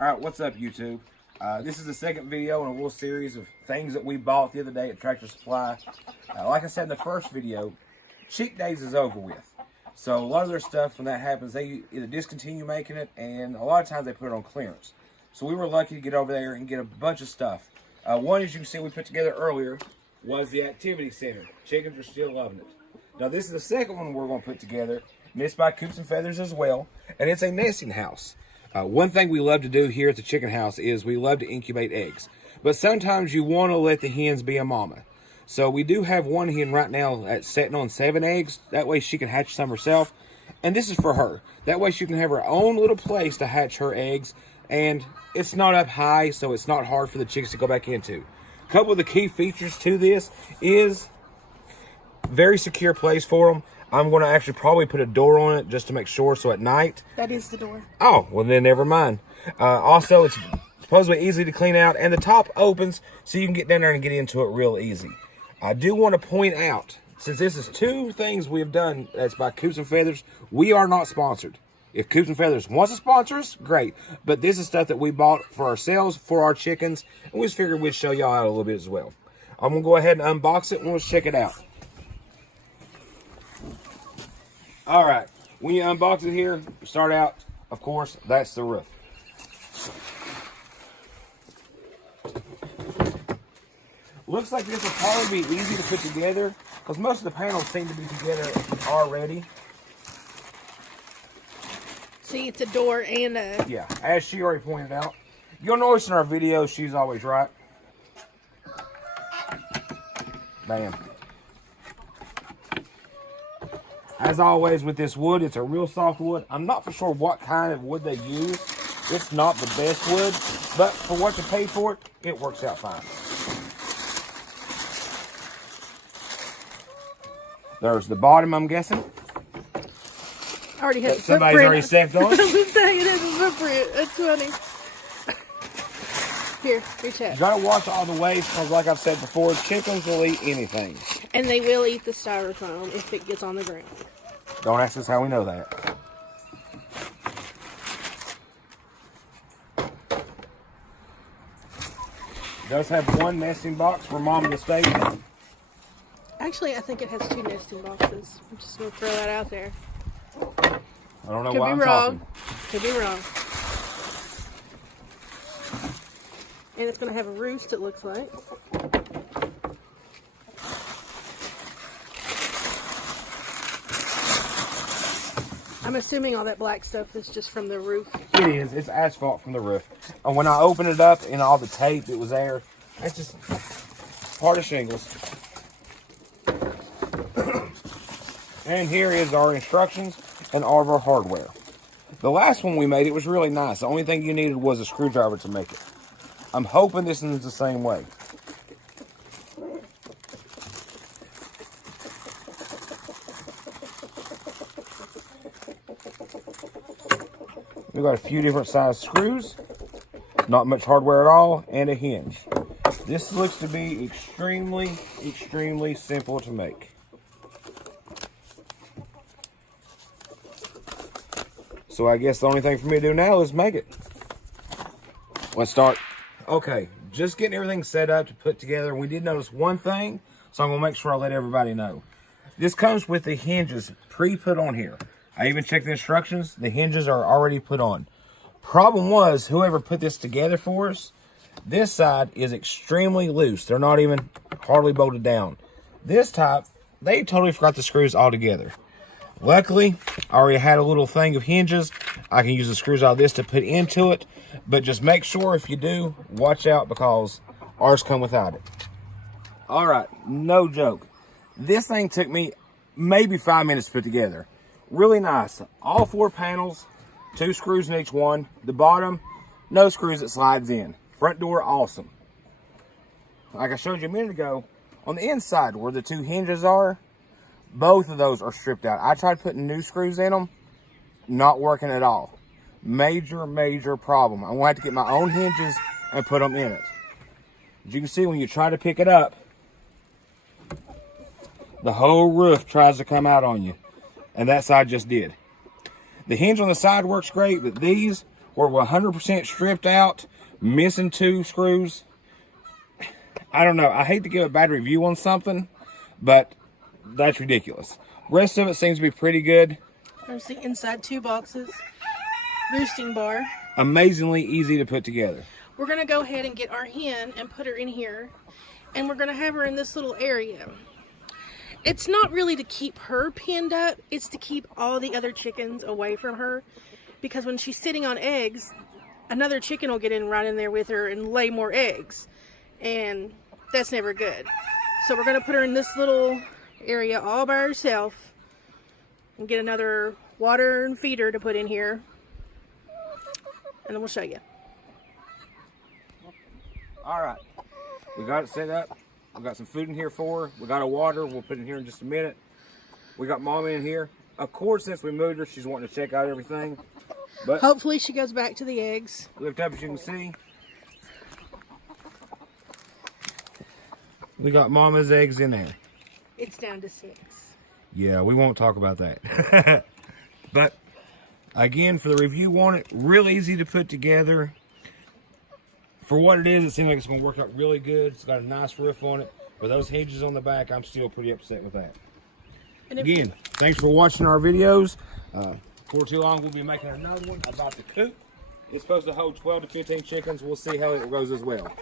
Alright, what's up YouTube? This is the second video in a little series of things that we bought the other day at Tractor Supply. Like I said in the first video, cheap days is over with. So a lot of their stuff, when that happens, they either discontinue making it, and a lot of times they put it on clearance. So we were lucky to get over there and get a bunch of stuff. One, as you can see, we put together earlier, was the activity center. Chickens are still loving it. Now this is the second one we're going to put together, and it's by Coops Feathers as well, and it's a nesting house. One thing we love to do here at the chicken house is we love to incubate eggs. But sometimes you want to let the hens be a mama. So we do have one hen right now that's sitting on 7 eggs. That way she can hatch some herself. And this is for her. That way she can have her own little place to hatch her eggs. And it's not up high, so it's not hard for the chicks to go back into. A couple of the key features to this is very secure place for them. I'm going to actually probably put a door on it just to make sure, so at night. That is the door. Oh, well then never mind. Also, it's supposedly easy to clean out, and the top opens so you can get down there and get into it real easy. I do want to point out, since this is 2 things we've done that's by Coops Feathers, we are not sponsored. If Coops Feathers wants to sponsor us, great. But this is stuff that we bought for ourselves, for our chickens, and we just figured we'd show y'all out a little bit as well. I'm going to go ahead and unbox it and we'll check it out. All right, when you unbox it here, start out, of course, that's the roof. Looks like this will probably be easy to put together because most of the panels seem to be together already. See, it's a door and a... Yeah, as she already pointed out. You'll notice in our videos, she's always right. Bam. As always with this wood, it's a real soft wood. I'm not for sure what kind of wood they use. It's not the best wood, but for what you pay for it, it works out fine. There's the bottom, I'm guessing. I already had Somebody's already stepped on. I was saying it has a footprint. That's funny. Here, reach out. You gotta watch all the waste because, like I've said before, chickens will eat anything. And they will eat the styrofoam if it gets on the ground. Don't ask us how we know that. It does have one nesting box for mom to stay in. Actually, I think it has 2 nesting boxes. I'm just going to throw that out there. I don't know why I'm talking. Could be wrong. And it's going to have a roost, it looks like. I'm assuming all that black stuff is just from the roof. It is. It's asphalt from the roof. And when I opened it up and all the tape that was there, that's just part of shingles. And here is our instructions and all of our hardware. The last one we made, it was really nice. The only thing you needed was a screwdriver to make it. I'm hoping this is the same way. We've got a few different size screws, not much hardware at all, and a hinge. This looks to be extremely, extremely simple to make. So I guess the only thing for me to do now is make it. Let's start. Okay, just getting everything set up to put together. We did notice one thing, so I'm gonna make sure I let everybody know. This comes with the hinges pre-put on here. I even checked the instructions. The hinges are already put on. Problem was, whoever put this together for us, this side is extremely loose. They're not even hardly bolted down. This type, they totally forgot the screws altogether. Luckily, I already had a little thing of hinges. I can use the screws out of this to put into it. But just make sure if you do, watch out because ours come without it. All right, no joke. This thing took me maybe 5 minutes to put together. Really nice. All 4 panels, 2 screws in each one. The bottom, no screws, it slides in. Front door, awesome. Like I showed you a minute ago, on the inside where the 2 hinges are, both of those are stripped out. I tried putting new screws in them, not working at all. Major, major problem. I'm going to have to get my own hinges and put them in it. As you can see, when you try to pick it up, the whole roof tries to come out on you. And that side just did. The hinge on the side works great, but these We're 100% stripped out, missing 2 screws. I don't know. I hate to give a bad review on something, but that's ridiculous. Rest of it seems to be pretty good. There's the inside 2 boxes. Roosting bar. Amazingly easy to put together. We're going to go ahead and get our hen and put her in here. And we're going to have her in this little area. It's not really to keep her pinned up. It's to keep all the other chickens away from her. Because when she's sitting on eggs, another chicken will get in right in there with her and lay more eggs. And that's never good. So we're going to put her in this little area all by herself. And get another water and feeder to put in here. And then we'll show you. All right. We got it set up. We got some food in here for her. We got a water. We'll put it in here in just a minute. We got Mama in here. Of course, since we moved her, she's wanting to check out everything. But hopefully she goes back to the eggs. Lift up as you can see. We got Mama's eggs in there. It's down to 6. Yeah, we won't talk about that. But again, for the review on it, real easy to put together. For what it is, it seems like it's going to work out really good. It's got a nice roof on it. But those hinges on the back, I'm still pretty upset with that. And again, thanks for watching our videos. Before too long, we'll be making another one about the coop. It's supposed to hold 12 to 15 chickens. We'll see how it goes as well.